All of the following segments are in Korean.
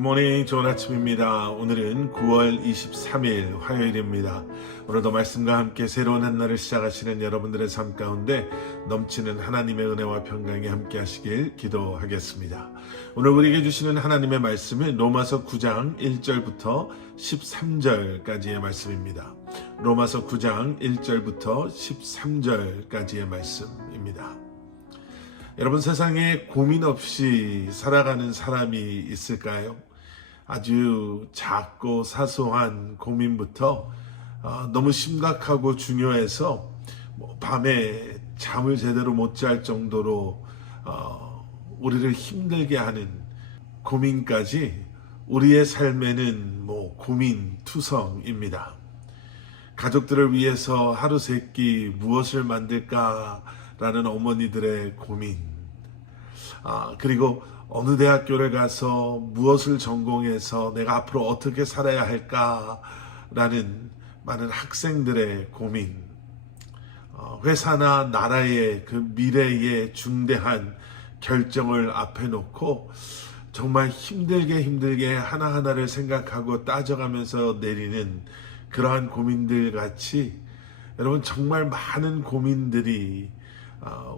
굿모닝, 좋은 아침입니다. 오늘은 9월 23일 화요일입니다. 오늘도 말씀과 함께 새로운 한 날을 시작하시는 여러분들의 삶 가운데 넘치는 하나님의 은혜와 평강이 함께 하시길 기도하겠습니다. 오늘 우리에게 주시는 하나님의 말씀은 로마서 9장 1절부터 13절까지의 말씀입니다. 로마서 9장 1절부터 13절까지의 말씀입니다. 여러분, 세상에 고민 없이 살아가는 사람이 있을까요? 아주 작고 사소한 고민부터 너무 심각하고 중요해서 밤에 잠을 제대로 못 잘 정도로 우리를 힘들게 하는 고민까지 우리의 삶에는 고민투성입니다. 가족들을 위해서 하루 세끼 무엇을 만들까라는 어머니들의 고민, 그리고 어느 대학교를 가서 무엇을 전공해서 내가 앞으로 어떻게 살아야 할까라는 많은 학생들의 고민, 회사나 나라의 그 미래의 중대한 결정을 앞에 놓고 정말 힘들게 하나하나를 생각하고 따져가면서 내리는 그러한 고민들 같이 여러분, 정말 많은 고민들이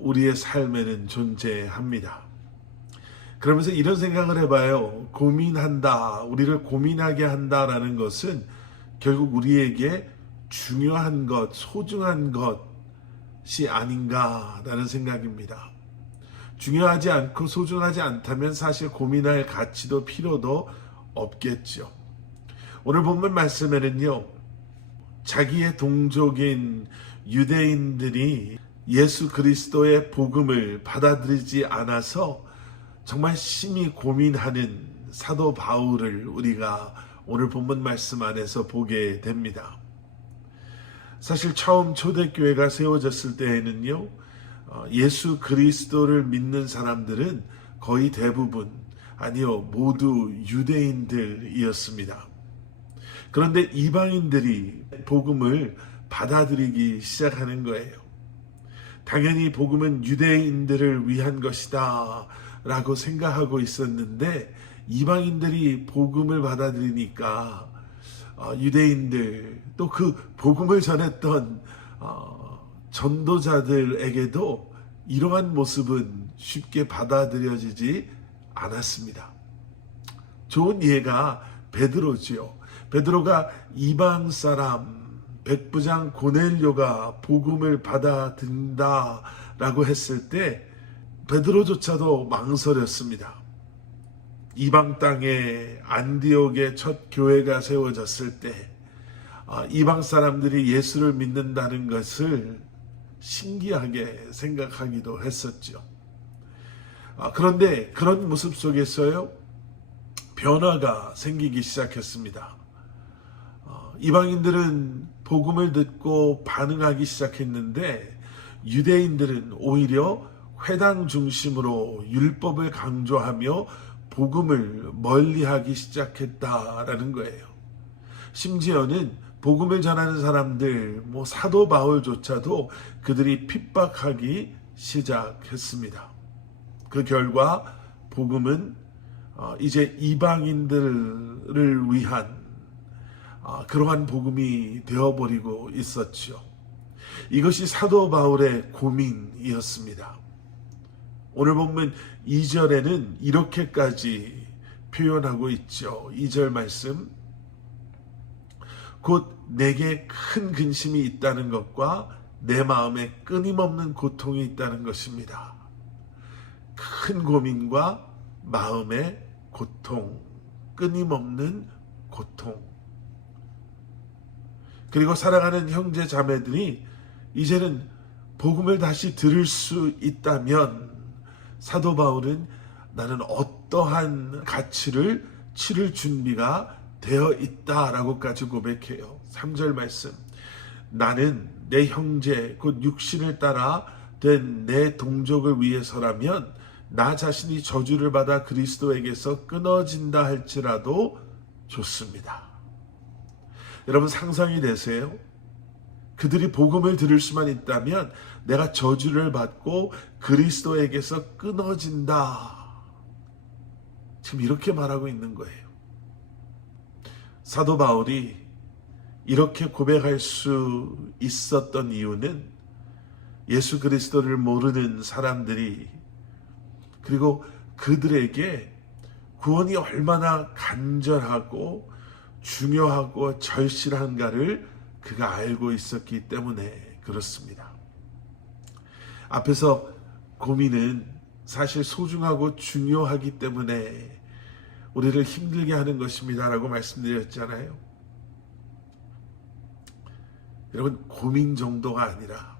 우리의 삶에는 존재합니다. 그러면서 이런 생각을 해봐요. 고민한다, 우리를 고민하게 한다라는 것은 결국 우리에게 중요한 것, 소중한 것이 아닌가라는 생각입니다. 중요하지 않고 소중하지 않다면 사실 고민할 가치도 필요도 없겠죠. 오늘 본문 말씀에는요, 자기의 동족인 유대인들이 예수 그리스도의 복음을 받아들이지 않아서 정말 심히 고민하는 사도 바울을 우리가 오늘 본문 말씀 안에서 보게 됩니다. 사실 처음 초대교회가 세워졌을 때에는요, 예수 그리스도를 믿는 사람들은 거의 대부분, 아니요, 모두 유대인들이었습니다. 그런데 이방인들이 복음을 받아들이기 시작하는 거예요. 당연히 복음은 유대인들을 위한 것이다 라고 생각하고 있었는데, 이방인들이 복음을 받아들이니까 유대인들, 또 그 복음을 전했던 전도자들에게도 이러한 모습은 쉽게 받아들여지지 않았습니다. 좋은 예가 베드로지요. 베드로가 이방 사람 백부장 고넬료가 복음을 받아들인다라고 했을 때 베드로조차도 망설였습니다. 이방 땅에 안디옥의 첫 교회가 세워졌을 때 이방 사람들이 예수를 믿는다는 것을 신기하게 생각하기도 했었죠. 그런데 그런 모습 속에서요, 변화가 생기기 시작했습니다. 이방인들은 복음을 듣고 반응하기 시작했는데, 유대인들은 오히려 회당 중심으로 율법을 강조하며 복음을 멀리하기 시작했다라는 거예요. 심지어는 복음을 전하는 사람들, 사도 바울조차도 그들이 핍박하기 시작했습니다. 그 결과 복음은 이제 이방인들을 위한 그러한 복음이 되어버리고 있었죠. 이것이 사도 바울의 고민이었습니다. 오늘 본문 2절에는 이렇게까지 표현하고 있죠. 2절 말씀, 곧 내게 큰 근심이 있다는 것과 내 마음에 끊임없는 고통이 있다는 것입니다. 큰 고민과 마음의 고통, 끊임없는 고통. 그리고 사랑하는 형제 자매들이 이제는 복음을 다시 들을 수 있다면 사도 바울은 나는 어떠한 가치를 치를 준비가 되어 있다라고까지 고백해요. 3절 말씀, 나는 내 형제 곧 육신을 따라 된 내 동족을 위해서라면 나 자신이 저주를 받아 그리스도에게서 끊어진다 할지라도 좋습니다. 여러분, 상상이 되세요? 그들이 복음을 들을 수만 있다면 내가 저주를 받고 그리스도에게서 끊어진다. 지금 이렇게 말하고 있는 거예요. 사도 바울이 이렇게 고백할 수 있었던 이유는 예수 그리스도를 모르는 사람들이, 그리고 그들에게 구원이 얼마나 간절하고 중요하고 절실한가를 그가 알고 있었기 때문에 그렇습니다. 앞에서 고민은 사실 소중하고 중요하기 때문에 우리를 힘들게 하는 것입니다 라고 말씀드렸잖아요. 여러분, 고민 정도가 아니라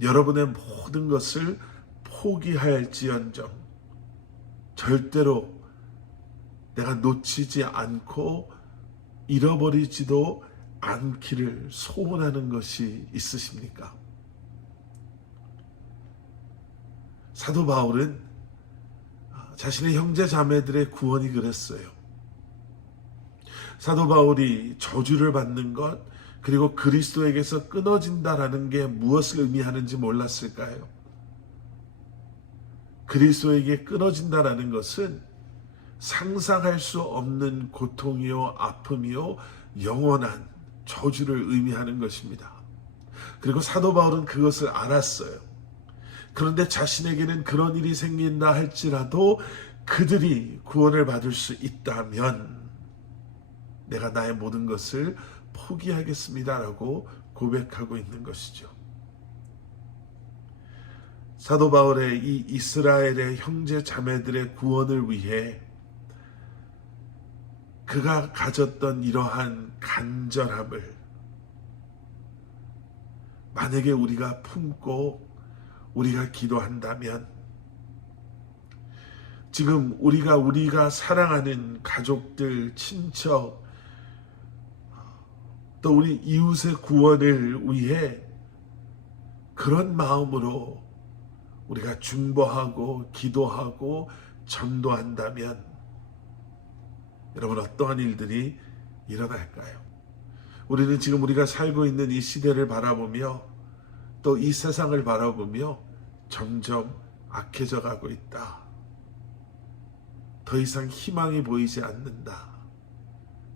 여러분의 모든 것을 포기할지언정 절대로 내가 놓치지 않고 잃어버리지도 않기를 소원하는 것이 있으십니까? 사도 바울은 자신의 형제 자매들의 구원이 그랬어요. 사도 바울이 저주를 받는 것, 그리고 그리스도에게서 끊어진다라는 게 무엇을 의미하는지 몰랐을까요? 그리스도에게 끊어진다라는 것은 상상할 수 없는 고통이요, 아픔이요, 영원한 저주를 의미하는 것입니다. 그리고 사도 바울은 그것을 알았어요. 그런데 자신에게는 그런 일이 생긴다 할지라도 그들이 구원을 받을 수 있다면 내가 나의 모든 것을 포기하겠습니다라고 고백하고 있는 것이죠. 사도 바울의 이 이스라엘의 형제 자매들의 구원을 위해 그가 가졌던 이러한 간절함을 만약에 우리가 품고 우리가 기도한다면, 지금 우리가 사랑하는 가족들, 친척, 또 우리 이웃의 구원을 위해 그런 마음으로 우리가 중보하고 기도하고 전도한다면 여러분, 어떠한 일들이 일어날까요? 우리는 지금 우리가 살고 있는 이 시대를 바라보며 또 이 세상을 바라보며 점점 악해져 가고 있다. 더 이상 희망이 보이지 않는다.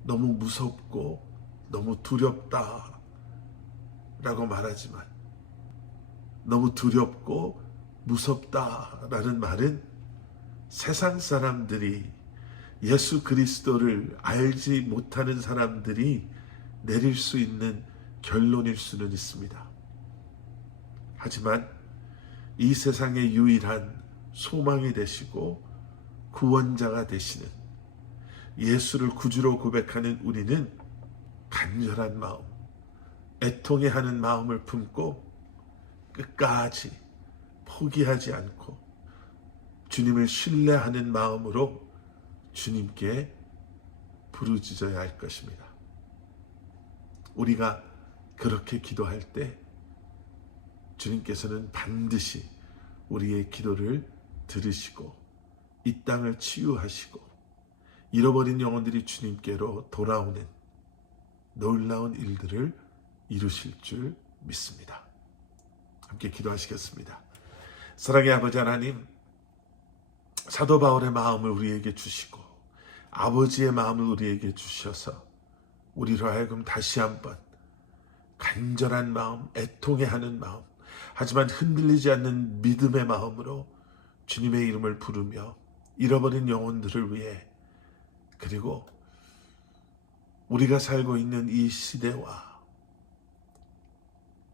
너무 무섭고 너무 두렵다 라고 말하지만, 너무 두렵고 무섭다라는 말은 세상 사람들이, 예수 그리스도를 알지 못하는 사람들이 내릴 수 있는 결론일 수는 있습니다. 하지만 이 세상의 유일한 소망이 되시고 구원자가 되시는 예수를 구주로 고백하는 우리는 간절한 마음, 애통해하는 마음을 품고 끝까지 포기하지 않고 주님을 신뢰하는 마음으로 주님께 부르짖어야 할 것입니다. 우리가 그렇게 기도할 때 주님께서는 반드시 우리의 기도를 들으시고 이 땅을 치유하시고 잃어버린 영혼들이 주님께로 돌아오는 놀라운 일들을 이루실 줄 믿습니다. 함께 기도하시겠습니다. 사랑의 아버지 하나님, 사도 바울의 마음을 우리에게 주시고 아버지의 마음을 우리에게 주셔서 우리로 하여금 다시 한번 간절한 마음, 애통해하는 마음, 하지만 흔들리지 않는 믿음의 마음으로 주님의 이름을 부르며 잃어버린 영혼들을 위해, 그리고 우리가 살고 있는 이 시대와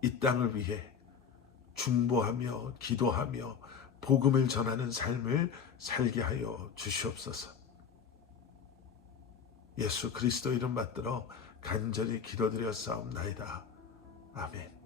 이 땅을 위해 중보하며 기도하며 복음을 전하는 삶을 살게 하여 주시옵소서. 예수 그리스도 이름 받들어 간절히 기도드렸사옵나이다. 아멘.